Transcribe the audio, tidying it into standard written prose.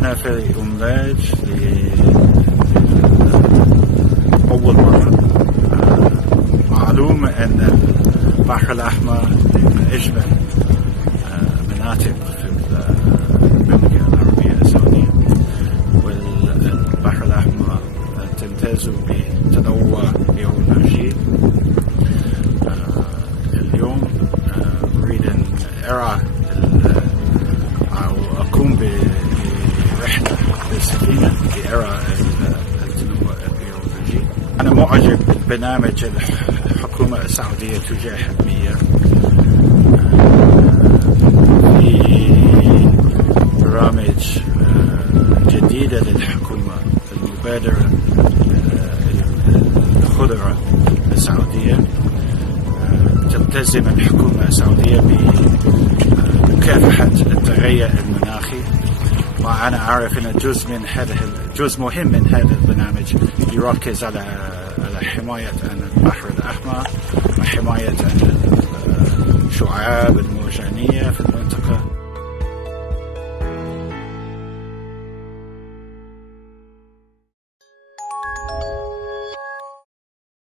أنا في أمواج أول مرة. معلوم أن البحر الأحمر من أجمل مناطق في المملكة العربية السعودية، والبحر الأحمر تمتاز بتنوع بيولوجي. اليوم أريد أن أرى أو أقوم برحلة بالسفينة لأرى التنوع البيولوجي. أنا معجب ببرنامج الحكومة السعودية تجاه المياه. في برامج جديدة للحكومة، المبادرة الخضراء السعودية. تلتزم الحكومة السعودية بمكافحة التغير المناخي، وأنا أعرف أن جزء مهم من هذا البرنامج يركز على حماية البحر الأحمر وحماية الشعاب المرجانية في المنطقة.